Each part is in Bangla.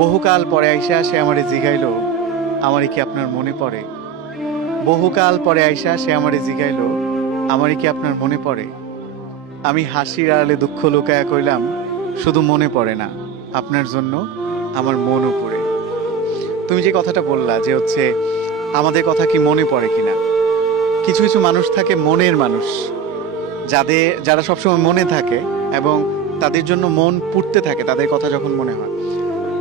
বহুকাল পরে আইসা সে আমারে জিগাইলো, আমারে কি আপনার মনে পড়ে? বহুকাল পরে আইসা সে আমারে জিগাইলো, আমারে কি আপনার মনে পড়ে? আমি হাসির আড়ালে দুঃখ লুকায়া কইলাম, শুধু মনে পড়ে না, আপনার জন্য আমার মনও পড়ে। তুমি যে কথাটা বললা যে হচ্ছে আমাদের কথা কি মনে পড়ে কিনা, কিছু কিছু মানুষ থাকে মনের মানুষ, যারা সবসময় মনে থাকে এবং তাদের জন্য মন পুড়তে থাকে তাদের কথা যখন মনে হয়।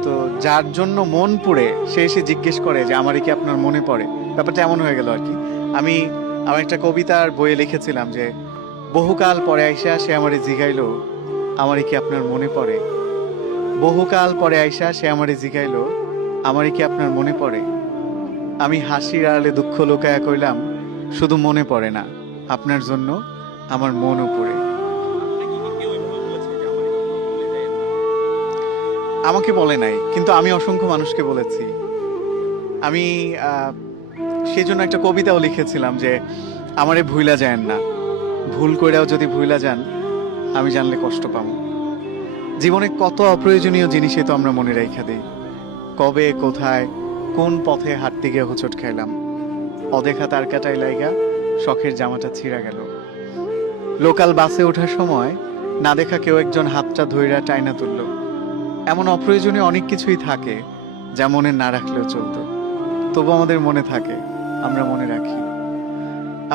তো যার জন্য মন পুড়ে সে এসে জিজ্ঞেস করে যে আমারই কি আপনার মনে পড়ে। ব্যাপারটা এমন হয়ে গেল আর কি। আমি আমার একটা কবিতার বইয়ে লিখেছিলাম যে বহুকাল পরে আইসা সে আমারে জিগাইলো, আমারই কি আপনার মনে পড়ে? বহুকাল পরে আইসা সে আমারে জিগাইলো, আমারই কি আপনার মনে পড়ে? আমি হাসির আড়ালে দুঃখ লুকায়া কইলাম, শুধু মনে পড়ে না, আপনার জন্য আমার মনও পড়ে। আমাকে বলে নাই, কিন্তু আমি অসংখ্য মানুষকে বলেছি। আমি সেজন্য একটা কবিতাও লিখেছিলাম যে আমারে ভুইলা যায়েন না, ভুল কইরাও যদি ভুইলা যান আমি জানলে কষ্ট পাবো। জীবনে কত অপ্রয়োজনীয় জিনিসই তো আমরা মনে রাইখা দিই। কবে, কোথায়, কোন পথে হাঁটতে গিয়ে হোঁচট খাইলাম, অদেখা তার কাটাই লাইগা শখের জামাটা ছিঁড়া গেল। লোকাল বাসে ওঠার সময় না দেখা কেউ একজন হাতটা ধইরা টাইনা তুলল। এমন অপ্রয়োজনীয় অনেক কিছুই থাকে যা মনে না রাখলেও চলতো, তবু আমাদের মনে থাকে, আমরা মনে রাখি।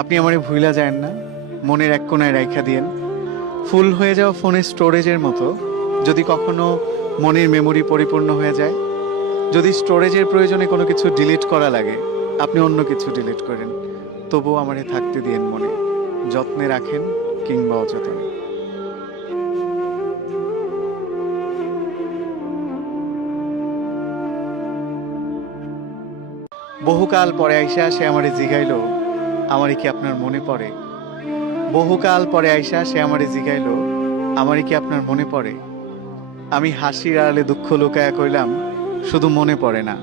আপনি আমারে ভুইলা যায়েন না, মনের এক কোণায় রাইখা দিয়েন। ফুল হয়ে যাওয়া ফোনের স্টোরেজের মতো যদি কখনো মনের মেমরি পরিপূর্ণ হয়ে যায়, যদি স্টোরেজের প্রয়োজনে কোনো কিছু ডিলিট করা লাগে, আপনি অন্য কিছু ডিলিট করেন, তবুও আমারে থাকতে দিয়েন মনে, যত্নে রাখেন কিংবা অযত্নে। বহুকাল পরে আইসা সে আমারে জিগাইলো, আমারে কি আপনার মনে পড়ে? বহুকাল পরে আইসা সে আমারে জিগাইলো, আমারে কি আপনার মনে পড়ে? আমি হাসির আড়ালে দুঃখ লুকায়া কইলাম, শুধু মনে পড়ে না,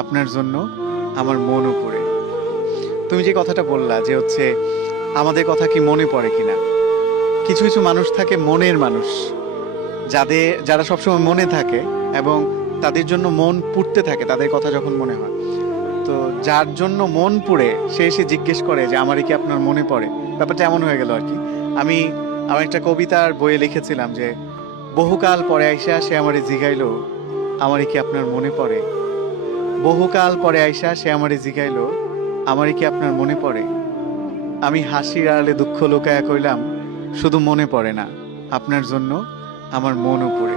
আপনার জন্য আমার মনও পড়ে। তুমি যে কথাটা বললা যে হচ্ছে আমাদের কথা কি মনে পড়ে কিনা, কিছু কিছু মানুষ থাকে মনের মানুষ, যারা সবসময় মনে থাকে এবং তাদের জন্য মন পুড়তে থাকে তাদের কথা যখন মনে হয়। তো যার জন্য মন পুড়ে সে এসে জিজ্ঞেস করে যে আমারই কি আপনার মনে পড়ে। ব্যাপারটা এমন হয়ে গেল আর কি। আমি আমার একটা কবিতার বইয়ে লিখেছিলাম যে বহুকাল পরে আইসা সে আমারে জিগাইলো, আমারই কি আপনার মনে পড়ে? বহুকাল পরে আইসা সে আমারে জিগাইলো, আমারই কি আপনার মনে পড়ে? আমি হাসির আড়ালে দুঃখ লুকায়া কইলাম, শুধু মনে পড়ে না, আপনার জন্য আমার মনও পড়ে।